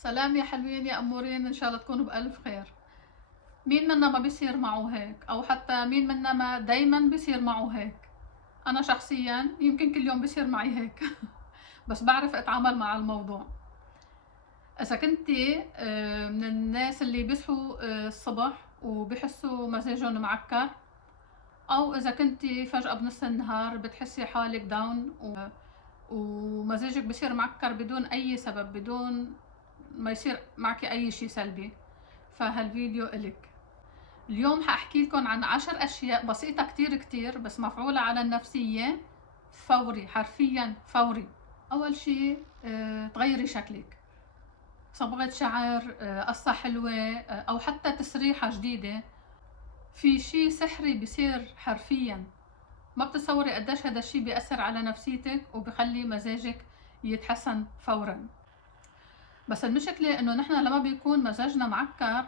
سلام يا حلوين يا أمورين، إن شاء الله تكونوا بألف خير. مين منا ما بيصير معه هيك، أو حتى مين منا ما دايما بيصير معه هيك. أنا شخصيا يمكن كل يوم بيصير معي هيك بس بعرف أتعامل مع الموضوع. إذا كنتي من الناس اللي بيصحوا الصبح وبحسوا مزاجهم معكر، أو إذا كنتي فجأة بنص النهار بتحسي حالك داون ومزاجك بصير معكر بدون أي سبب، بدون ما يصير معك أي شي سلبي، فهالفيديو إلك. اليوم حأحكي لكم عن 10 أشياء بسيطة كتير بس مفعولة على النفسية فوري، حرفيا فوري. أول شي تغيري شكلك، صبغة شعر، قصة حلوة، أو حتى تسريحة جديدة. في شي سحري بيصير حرفيا، ما بتصوري قديش هذا الشي بيأثر على نفسيتك وبخلي مزاجك يتحسن فورا. بس المشكلة انه نحن لما بيكون مزاجنا معكر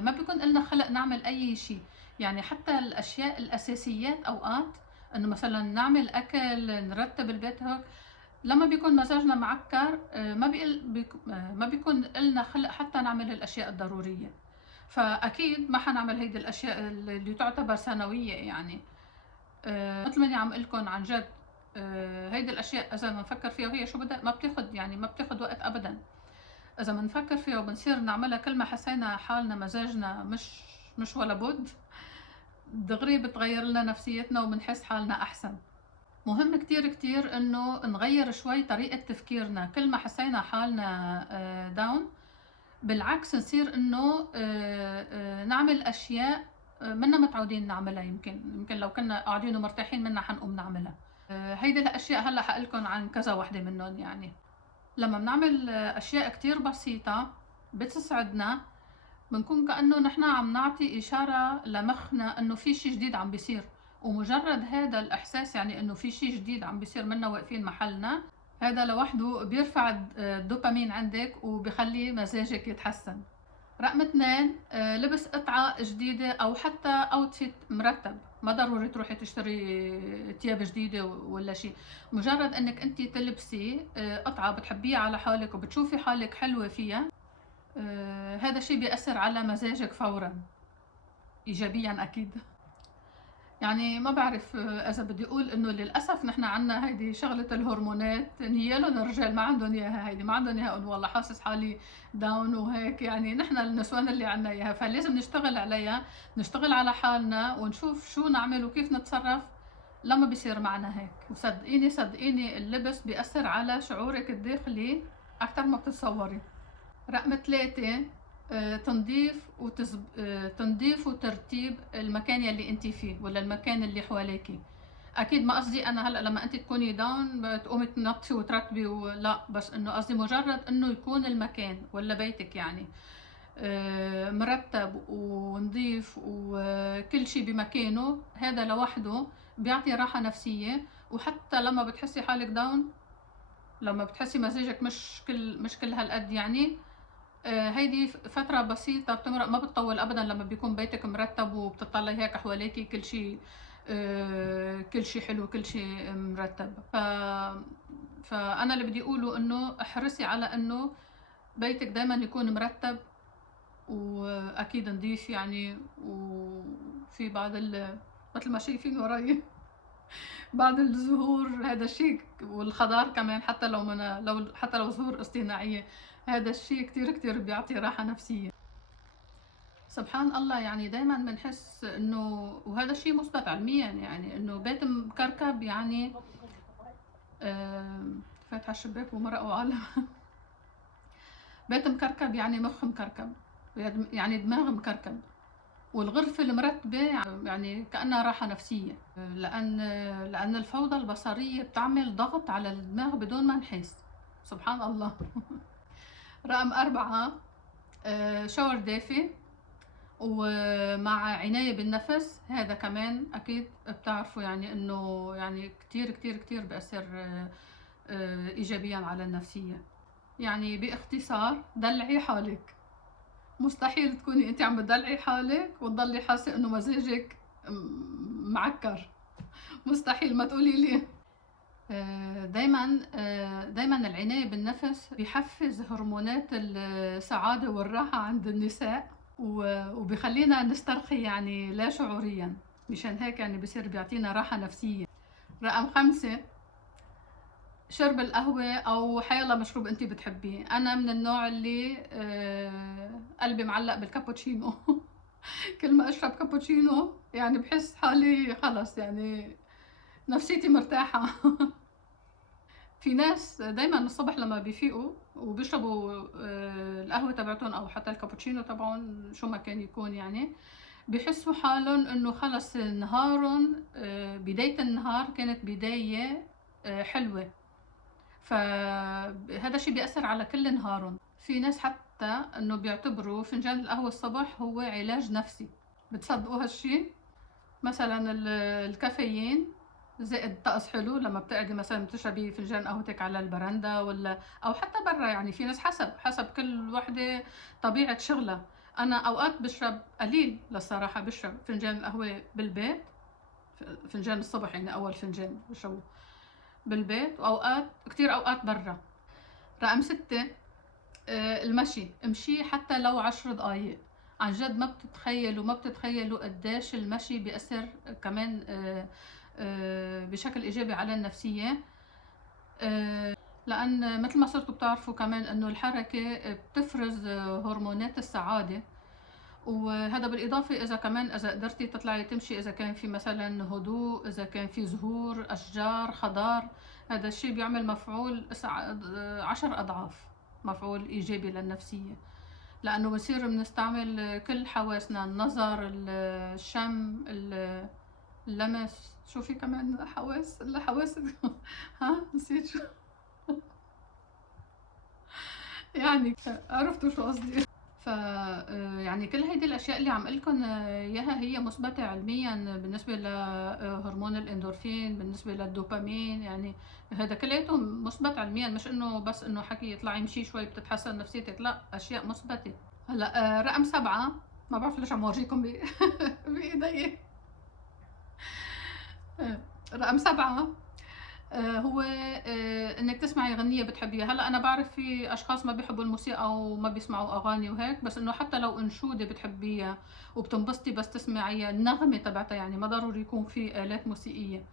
ما بيكون لنا خلق نعمل اي شيء. يعني حتى الاشياء الاساسيات اوقات انه مثلا نعمل اكل، نرتب البيت هيك، لما بيكون مزاجنا معكر ما بيكون لنا خلق حتى نعمل الاشياء الضرورية. فاكيد ما حنعمل هيدي الاشياء اللي تعتبر ثانوية. يعني مثل ما عم لكم عن جد، هيدي الاشياء اذا ما نفكر فيها وهي شو بدها ما بتاخد وقت ابدا. إذا بنفكر فيها وبنصير نعملها كل ما حسينا حالنا مزاجنا مش ولا بد، دغري بتغير لنا نفسيتنا وبنحس حالنا أحسن. مهم كتير إنه نغير شوي طريقة تفكيرنا. كل ما حسينا حالنا داون، بالعكس نصير إنه نعمل أشياء منا متعودين نعملها. يمكن لو كنا قاعدين ومرتاحين منا حنقوم نعملها. هيدي الأشياء هلا حقلكن عن كذا وحدة منهم. يعني لما بنعمل أشياء كتير بسيطة بتسعدنا، بنكون كأنه نحن عم نعطي إشارة لمخنا إنه في شي جديد عم بيصير، ومجرد هذا الإحساس يعني إنه في شي جديد عم بيصير منا واقفين محلنا، هذا لوحده بيرفع الدوبامين عندك وبيخلي مزاجك يتحسن. رقم 2، لبس قطعة جديدة أو حتى أوتفيت مرتب. ما ضروري تروحي تشتري تياب جديدة ولا شيء، مجرد انك انت تلبسي قطعة بتحبيها على حالك وبتشوفي حالك حلوة فيها، هذا الشيء بيأثر على مزاجك فورا إيجابيا أكيد. يعني ما بعرف إذا بدي أقول إنه للأسف نحن عنا هيدي شغلة الهرمونات، نيالهم الرجال ما عندهم إياها. هيدي ما عندهم إياها، والله حاسس حالي داون وهيك. يعني نحن النسوان اللي عنا إياها، فلازم نشتغل عليها، نشتغل على حالنا ونشوف شو نعمل وكيف نتصرف لما بيصير معنا هيك. وصدقيني اللبس بيأثر على شعورك الداخلي أكتر ما بتتصوري. رقم 3، تنظيف وترتيب المكان يلي انت فيه ولا المكان اللي حواليكي. اكيد ما قصدي انا هلا لما انت تكوني داون تقومي تنظفي وترتبي لا، بس انه قصدي مجرد انه يكون المكان ولا بيتك يعني مرتب ونظيف وكل شيء بمكانه، هذا لوحده بيعطي راحة نفسية. وحتى لما بتحسي حالك داون، لما بتحسي مزاجك مش كل هالقد، يعني هيدي فترة بسيطة بتمرق، ما بتطول أبدا لما بيكون بيتك مرتب وبتطلعي هيك حواليكي كل شيء حلو، كل شيء مرتب. فأنا اللي بدي أقوله إنه احرصي على إنه بيتك دايما يكون مرتب وأكيد نظيف. يعني وفي بعض مثل ما شايفين وراي بعض الزهور، هذا الشيء والخضار كمان، حتى لو زهور اصطناعية، هذا الشيء كتير بيعطي راحة نفسية. سبحان الله، يعني دايما بنحس انه، وهذا الشيء مثبت علميا، يعني انه بيت مكركب يعني فاتحة الشباك ومرقوا على بيت مكركب يعني مخ مكركب، يعني دماغ مكركب. والغرفة المرتبة يعني كأنها راحة نفسية، لأن الفوضى البصرية بتعمل ضغط على الدماغ بدون ما نحس. سبحان الله رقم 4، شاور دافي ومع عناية بالنفس. هذا كمان أكيد بتعرفوا يعني إنه يعني كتير بأثر إيجابيا على النفسية. يعني باختصار دلعي حالك. مستحيل تكوني انت عم بتدلعي حالك وتضلي حاسه انه مزاجك معكر. مستحيل، ما تقولي لي. دايما العناية بالنفس بيحفز هرمونات السعادة والراحة عند النساء، وبيخلينا نسترخي يعني لا شعوريا، مشان هيك يعني بصير بيعطينا راحة نفسية. رقم 5، شرب القهوة أو حيلا مشروب أنت بتحبيه. أنا من النوع اللي قلبي معلق بالكابوتشينو. كل ما أشرب كابوتشينو يعني بحس حالي خلص، يعني نفسيتي مرتاحة. في ناس دايما الصبح لما بيفيقوا وبيشربوا القهوة تبعتهم أو حتى الكابوتشينو تبعهم شو ما كان يكون، يعني بيحسوا حالهم إنه خلص نهارهم، بداية النهار كانت بداية حلوة، فهذا الشيء بيأثر على كل نهارهم. في ناس حتى إنه بيعتبروا فنجان القهوة الصبح هو علاج نفسي. بتصدقوا هالشيء؟ مثلا الكافيين زائد طقس حلو، لما بتقعدي مثلا بتشربي فنجان قهوتك على البرندة ولا او حتى برا، يعني في ناس حسب كل وحدة طبيعة شغلها. انا اوقات بشرب قليل للصراحة، بشرب فنجان القهوة بالبيت، فنجان الصبح يعني اول فنجان بشربه بالبيت، واوقات كتير اوقات برا. رقم 6، المشي. امشي حتى لو 10 دقايق. عن جد ما بتتخيلوا قديش المشي بيأثر كمان بشكل إيجابي على النفسية. لأن مثل ما صرتوا بتعرفوا كمان إنه الحركة بتفرز هرمونات السعادة، وهذا بالإضافة إذا قدرتي تطلعي تمشي، إذا كان في مثلا هدوء، إذا كان في زهور، أشجار، خضار، هذا الشيء بيعمل مفعول 10 أضعاف مفعول إيجابي للنفسية، لأنه بصير بنستعمل كل حواسنا، النظر، الشم، اللمس، شو في كمان الحواس ها نسيت شو. يعني عرفتوا شو قصدي. ف يعني كل هيدي الاشياء اللي عم قلكن اياها هي مثبته علميا بالنسبه لهرمون الاندورفين، بالنسبه للدوبامين، يعني هذا كلياته مثبت علميا، مش انه بس انه حكي يطلعي يمشي شوي بتتحسن نفسيتك، لا، اشياء مثبته. هلا رقم 7، ما بعرف ليش عم ورجيكم بايدي. رقم 7 هو انك تسمعي غنية بتحبيها. هلا انا بعرف في اشخاص ما بيحبوا الموسيقى وما بيسمعوا اغاني وهيك، بس انه حتى لو انشودة بتحبيها وبتنبسطي بس تسمعيها، النغمة تبعتها، يعني ما ضروري يكون في آلات موسيقية،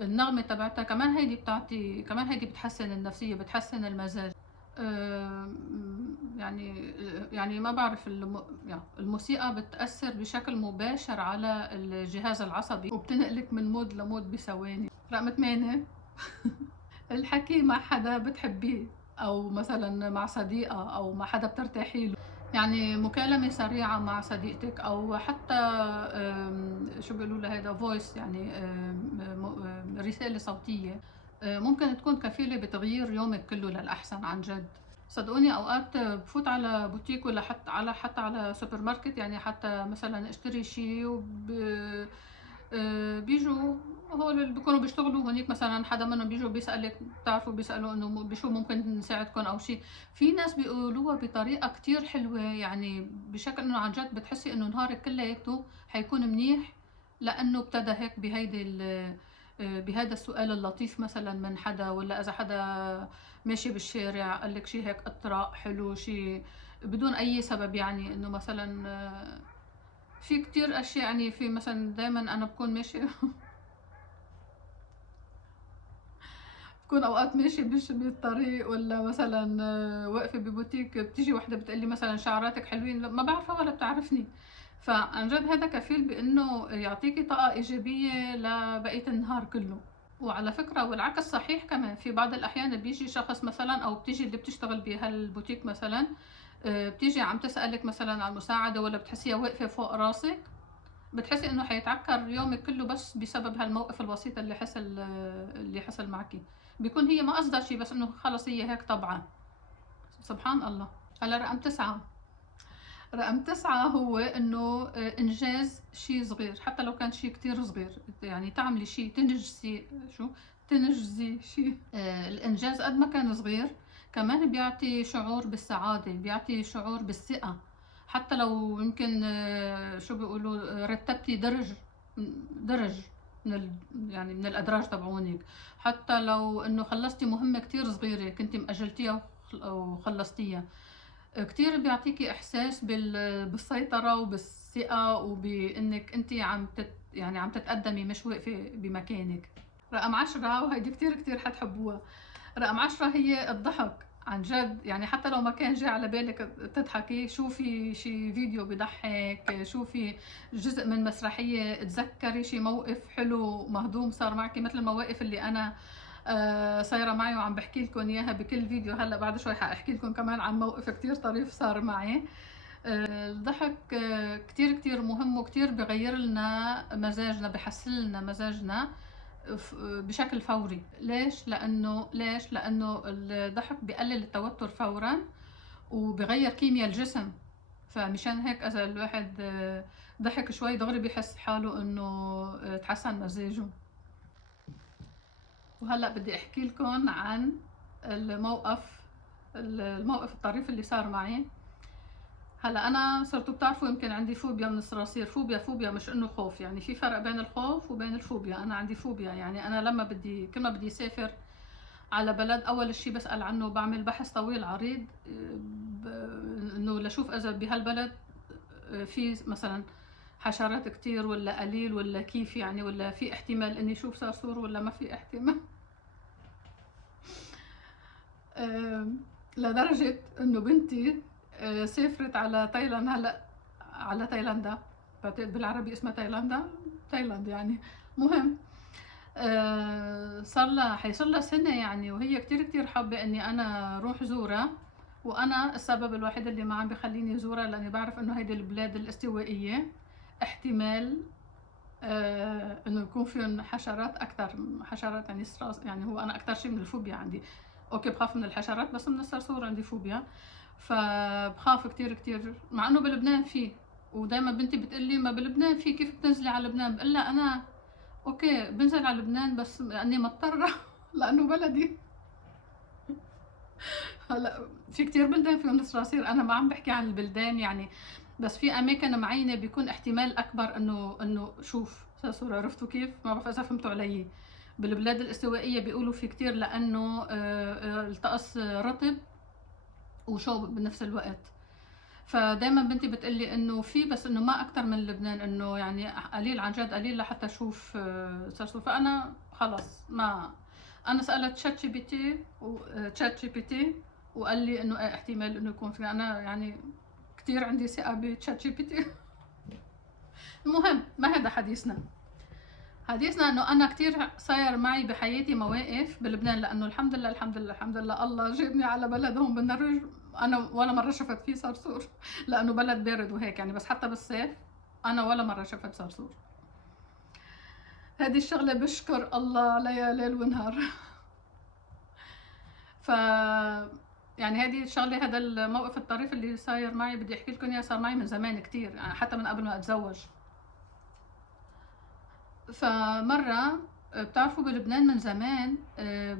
النغمة تبعتها كمان هيدي بتعطي، كمان هيدي بتحسن النفسية، بتحسن المزاج. يعني ما بعرف يعني الموسيقى بتأثر بشكل مباشر على الجهاز العصبي، وبتنقلك من مود لمود بثواني. رقم 8، الحكي مع حدا بتحبيه، او مثلا مع صديقة او مع حدا بترتاحي له، يعني مكالمة سريعة مع صديقتك، او حتى شو بيقولوا لها هذا فويس، يعني رسالة صوتية، ممكن تكون كفيلة بتغيير يومك كله للأحسن. عن جد صدقوني اوقات بفوت على بوتيك ولا حتى على سوبر ماركت، يعني حتى مثلا اشتري شيء بيجوا هول اللي بيكونوا بيشتغلوا هونيك، مثلا حدا منهم بيجوا بيسألك، بتعرفوا بيسألوا انه بشو ممكن نساعدكم او شيء. في ناس بيقولوها بطريقة كتير حلوة، يعني بشكل انه عن جد بتحسي انه نهارك كلياته حيكون منيح، لانه ابتدى هيك بهذا السؤال اللطيف مثلا من حدا، ولا اذا حدا ماشي بالشارع قال لك شيء هيك اطراء حلو، شيء بدون اي سبب، يعني انه مثلا في كتير اشياء، يعني في مثلا دايما انا بكون ماشي بكون اوقات ماشي بالطريق، ولا مثلا واقفه ببوتيك، بتيجي وحده بتقلي مثلا شعراتك حلوين، ما بعرفها ولا بتعرفني، فعن جد هذا كفيل بانه يعطيكي طاقه ايجابيه لبقيه النهار كله. وعلى فكرة والعكس صحيح كمان، في بعض الأحيان بيجي شخص مثلا، أو بتيجي اللي بتشتغل بهالبوتيك مثلا، بتيجي عم تسألك مثلا عن مساعدة، ولا بتحسيها واقفة فوق راسك، بتحسي إنه حيتعكر يومك كله بس بسبب هالموقف البسيط اللي حصل معكي، بيكون هي ما قصدها شي، بس إنه خلص هي هيك طبعا. سبحان الله. هلا رقم 9 هو إنه إنجاز شي صغير، حتى لو كان شي كتير صغير، يعني تعملي شي تنجزي شي. الإنجاز قد ما كان صغير كمان بيعطي شعور بالسعادة، بيعطي شعور بالثقة، حتى لو يمكن شو بيقولوا رتبتي درج، يعني من الادراج تبعونك، حتى لو انه خلصتي مهمه كتير صغيره كنتي مأجلتيها وخلصتيها، كتير بيعطيكي احساس بالسيطره وبالثقه وبانك انت يعني عم تتقدمي مش واقفه بمكانك. رقم 10 وهيدي كتير كتير حتحبوها. رقم 10 هي الضحك عن جد، يعني حتى لو ما كان جاي على بالك تضحكي، شوفي شي فيديو بضحك، شوفي جزء من مسرحية، تذكري شي موقف حلو مهضوم صار معك، مثل المواقف اللي أنا صايرة معي وعم بحكي لكم إياها بكل فيديو. هلا بعد شوي حأحكي لكم كمان عن موقف كتير طريف صار معي. الضحك كتير كتير مهم وكتير بغير لنا مزاجنا، بحسن لنا مزاجنا بشكل فوري. ليش؟ لأنه الضحك بيقلل التوتر فورا وبغير كيمياء الجسم، فمشان هيك إذا الواحد ضحك شوي دغري بيحس حاله إنه تحسن مزاجه. وهلأ بدي أحكي لكم عن الموقف الطريف اللي صار معي. هلا انا صرتوا بتعرفوا يمكن عندي فوبيا من الصراصير. فوبيا مش انه خوف، يعني في فرق بين الخوف وبين الفوبيا. انا عندي فوبيا، يعني انا لما كل ما بدي اسافر على بلد اول اشي بسأل عنه، بعمل بحث طويل عريض انه لشوف اذا بهالبلد في مثلا حشرات كتير ولا قليل ولا كيف يعني، ولا في احتمال اني اشوف صرصور ولا ما في احتمال. لدرجة انه بنتي سافرت على تايلاند. هلا على تايلاندا، بعتقد بالعربي اسمها تايلاند يعني. مهم حيصير لها سنة يعني، وهي كتير كتير حابة اني انا روح زورها. وانا السبب الوحيد اللي ما عم بخليني زورها لاني بعرف انه هيدي البلاد الاستوائية احتمال انه يكون فيهم حشرات اكثر. حشرات يعني يعني هو انا اكثر شيء من الفوبيا عندي. اوكي بخاف من الحشرات بس من الصرصور عندي فوبيا، فبخاف كتير كتير. مع انه بلبنان فيه، ودايما بنتي بتقلي ما بلبنان فيه كيف بتنزلي على لبنان؟ بقول لها انا اوكي بنزل على لبنان بس لاني مضطرة لانه بلدي. هلا في كتير بلدان فيهم صراصير، انا ما عم بحكي عن البلدان يعني، بس في اماكن معينه بيكون احتمال اكبر انه شوف صرصور. عرفتوا كيف؟ ما بعرف اذا فهمتوا علي. بالبلاد الاستوائيه بيقولوا في كتير لانه الطقس رطب وشوب بنفس الوقت. فدايما بنتي بتقلي انه في، بس انه ما اكتر من لبنان، انه يعني قليل عن جد قليل لحتى اشوف صرصور. فانا خلص ما انا سالت تشات جي بي تي وقال لي انه احتمال انه يكون في. انا يعني كتير عندي ثقه بتشات جي بي تي. المهم ما هذا حديثنا انه انا كتير صاير معي بحياتي مواقف بلبنان، لانه الحمد لله الله جابني على بلد هون بالنرويج انا ولا مره شفت فيه صرصور لانه بلد بارد وهيك يعني، بس حتى بالصيف انا ولا مره شفت صرصور. هذه الشغله بشكر الله عليها ليل ونهار. ف يعني هذه الشغله، هذا الموقف الطريف اللي صاير معي بدي احكي لكم اياه. صار معي من زمان كتير، يعني حتى من قبل ما اتزوج. فمرة بتعرفوا بلبنان من زمان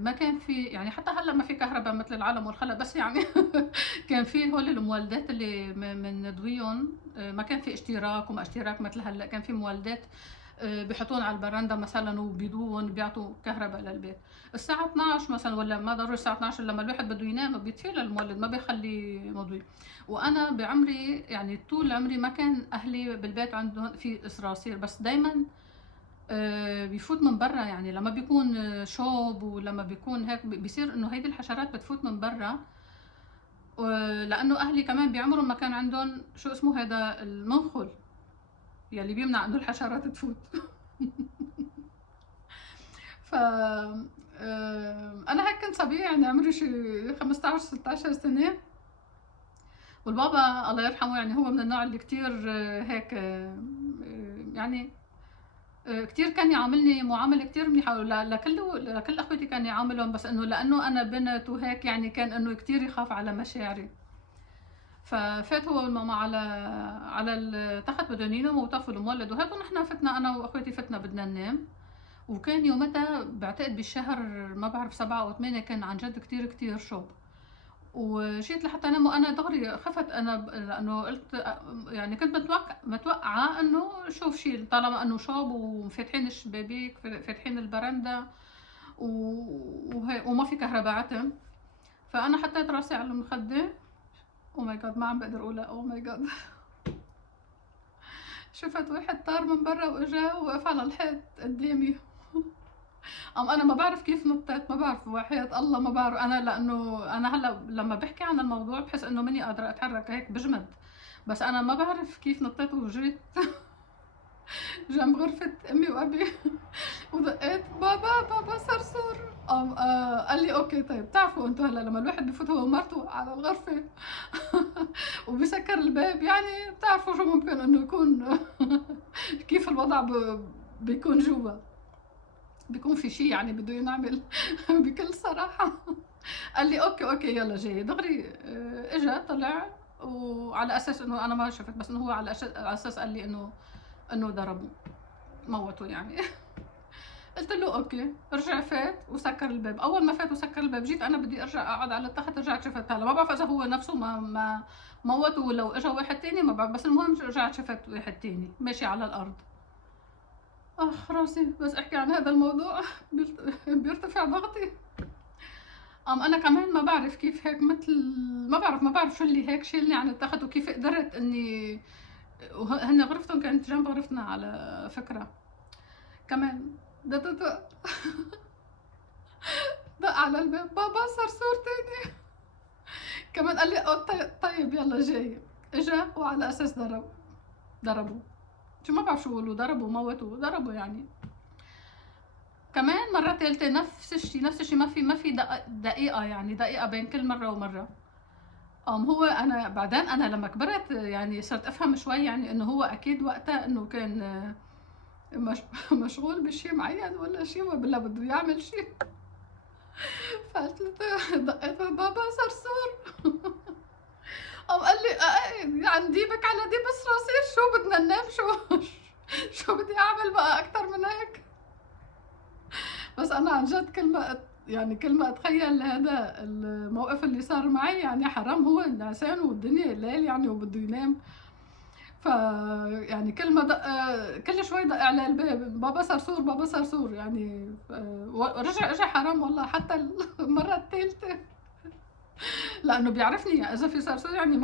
ما كان في، يعني حتى هلا ما في كهرباء مثل العالم والخلا، بس يعني كان في هول المولدات اللي من دويهم ما كان في اشتراك وما اشتراك مثل هلا. كان في مولدات بحطون على البرندة مثلا وبيضوون بيعطوا كهرباء للبيت الساعة 12 مثلا، ولا ما ضروري الساعة 12 لما الواحد بده ينام بيطفي للمولد ما بيخليه مضوي. وانا بعمري يعني طول عمري ما كان اهلي بالبيت عندهم في صراصير، بس دايما بيفوت من برا، يعني لما بيكون شوب ولما بيكون هيك بيصير انه هيدي الحشرات بتفوت من برا. لانه اهلي كمان بعمرهم ما كان عندهم شو اسمه هذا المنخل يلي بيمنع انه الحشرات تفوت. ف انا هيك كنت صبيه، يعني عمري شي 15 16 سنه. والبابا الله يرحمه يعني هو من النوع اللي كتير هيك يعني كتير كان يعاملني معاملة كتير منيحة، لكل اخوتي كان يعاملهم، بس انه لانه انا بنت وهيك يعني كان انه كتير يخاف على مشاعري. ففات هو والماما على التخت بدهم يناموا وطفوا المولد وهيك، ونحن فتنا انا واخوتي فتنا بدنا ننام. وكان يومتها بعتقد بالشهر ما بعرف 7 أو 8 كان عن جد كتير كتير شوب. وجيت لحتى انام وانا دغري خفت انا لانه قلت يعني كنت متوقعه انه شوف شيء طالما انه شوب وفاتحين الشبابيك فاتحين البرندة وما في كهرباء عتم، فانا حطيت راسي على المخده. او ماي جاد ما عم بقدر اقولها، او ماي جاد. شفت واحد طار من برا واجا ووقف على الحيط قدامي. انا ما بعرف كيف نطيت، ما بعرف وحياة الله ما بعرف انا، لانه انا هلا لما بحكي عن الموضوع بحس انه ماني قادره اتحرك هيك بجمد، بس انا ما بعرف كيف نطيت وجريت جنب غرفة امي وابي ودقيت بابا بابا صرصور. قال لي اوكي طيب بتعرفوا انتوا هلا لما الواحد بفوت هو ومرته على الغرفة وبيسكر الباب، يعني بتعرفوا شو ممكن انه يكون كيف الوضع بيكون جوا، بيكون في شيء يعني بده ينعمل بكل صراحة. قال لي اوكي يلا جاي دغري. اجا طلع وعلى اساس انه انا ما شفت، بس انه هو على اساس قال لي انه ضربه موته يعني. قلت له اوكي. رجع فات وسكر الباب. اول ما فات وسكر الباب جيت انا بدي ارجع اقعد على التخت، رجعت شفت. هلا ما بعرف اذا هو نفسه ما موته ولو اجى واحد تاني ما بعرف، بس المهم رجعت شفت واحد تاني ماشي على الارض. راسي بس احكي عن هذا الموضوع بيرتفع ضغطي. انا كمان ما بعرف كيف هيك، مثل ما بعرف شو اللي هيك شيلني عن التخت وكيف قدرت اني. وهن غرفتهم كانت جنب غرفتنا على فكرة كمان. دق على الباب بابا صرصور تاني. كمان قال لي طيب يلا جاي. اجا وعلى اساس ضربوا شو ما بعرف شو يقولوا، ضربوا موتوا ضربوا يعني. كمان مرة ثالثة نفس الشيء ما في دقيقة، يعني دقيقة بين كل مرة ومرة. هو انا بعدين انا لما كبرت يعني صرت افهم شوي، يعني انه هو اكيد وقتها انه كان مشغول بشيء معين ولا شيء ولا بده يعمل شيء. فقلت له دقيت بابا صرصور. قال لي عندي بك على دي بس رصير، شو بدنا ننام؟ شو بدي اعمل بقى اكتر من هيك؟ بس انا عن جد كل ما اتخيل هذا الموقف اللي صار معي، يعني حرام هو نعسان والدنيا الليل يعني وبده ينام. ف يعني كل ما دق كل شوي دق على الباب بابا صرصور بابا صرصور يعني. ورجع اجى حرام والله حتى المرة الثالثة. لانه بيعرفني يعني اذا في صرصور يعني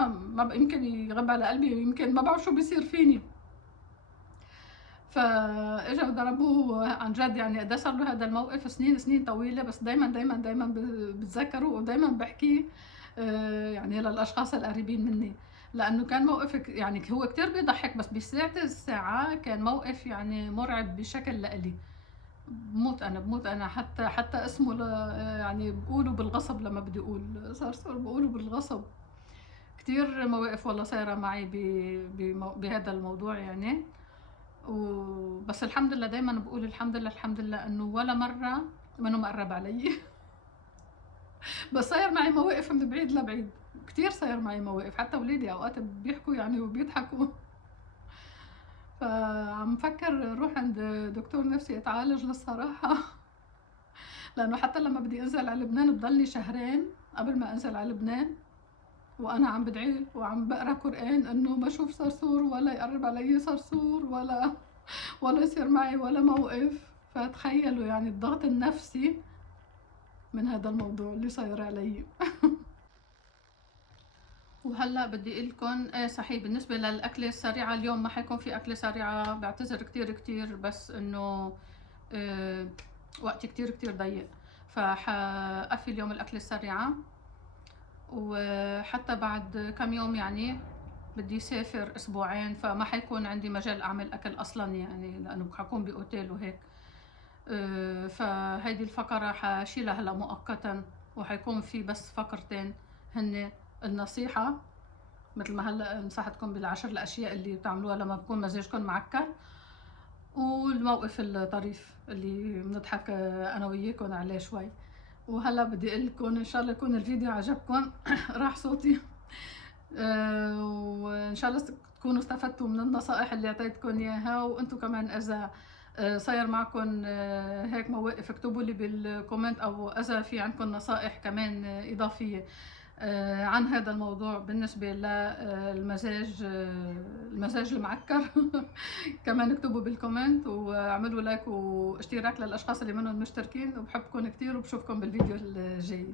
ما يمكن يغب على قلبي، يمكن ما بعرف شو بيصير فيني. فاجوا ضربوه عن جد، يعني قد صار له هذا الموقف سنين طويله، بس دائما بتذكره ودائما بحكيه يعني للاشخاص القريبين مني، لانه كان موقف يعني هو كتير بيضحك، بس بساعة الساعة كان موقف يعني مرعب بشكل لإلي. بموت انا حتى اسمه يعني بقوله بالغصب، لما بدي اقول صرصور بقوله بالغصب. كتير مواقف والله صايره معي بهذا الموضوع يعني. وبس الحمد لله دايما بقول الحمد لله انه ولا مره منه مقرب علي. بس صاير معي مواقف من بعيد لبعيد، كتير صاير معي مواقف، حتى ولادي اوقات بيحكوا يعني وبيضحكوا. فعم فكر اروح عند دكتور نفسي اتعالج للصراحه. لانه حتى لما بدي انزل على لبنان بضلني شهرين قبل ما انزل على لبنان، وانا عم بدعي وعم بقرا قرآن انه ما اشوف صرصور ولا يقرب علي صرصور ولا يصير معي ولا موقف. فتخيلوا يعني الضغط النفسي من هذا الموضوع اللي صاير علي. وهلا بدي اقول لكم صحيح بالنسبه للاكله السريعه، اليوم ما حيكون في اكله سريعه، بعتذر كتير بس انه وقتي كتير ضيق، فحقفل اليوم الاكله السريعه. وحتى بعد كم يوم يعني بدي سافر اسبوعين، فما حيكون عندي مجال اعمل اكل اصلا يعني، لانه حكون باوتيل وهيك. فهيدي الفقرة حشيلها هلا مؤقتا، وحيكون في بس فقرتين هن النصيحة، مثل ما هلا نصحتكم بالعشر الاشياء اللي بتعملوها لما بكون مزاجكم معكر، والموقف الطريف اللي بنضحك انا وياكم عليه شوي. وهلا بدي اقول لكم ان شاء الله يكون الفيديو عجبكم. راح صوتي. وان شاء الله تكونوا استفدتوا من النصائح اللي اعطيتكم اياها، وانتم كمان اذا صاير معكم هيك مواقف، اكتبوا لي بالكومنت، أو إذا في عندكم نصائح كمان إضافية عن هذا الموضوع بالنسبة للمزاج، المزاج المعكر. كمان اكتبوا بالكومنت، واعملوا لايك واشتراك للأشخاص اللي منهم مشتركين، وبحبكم كتير، وبشوفكم بالفيديو الجاي.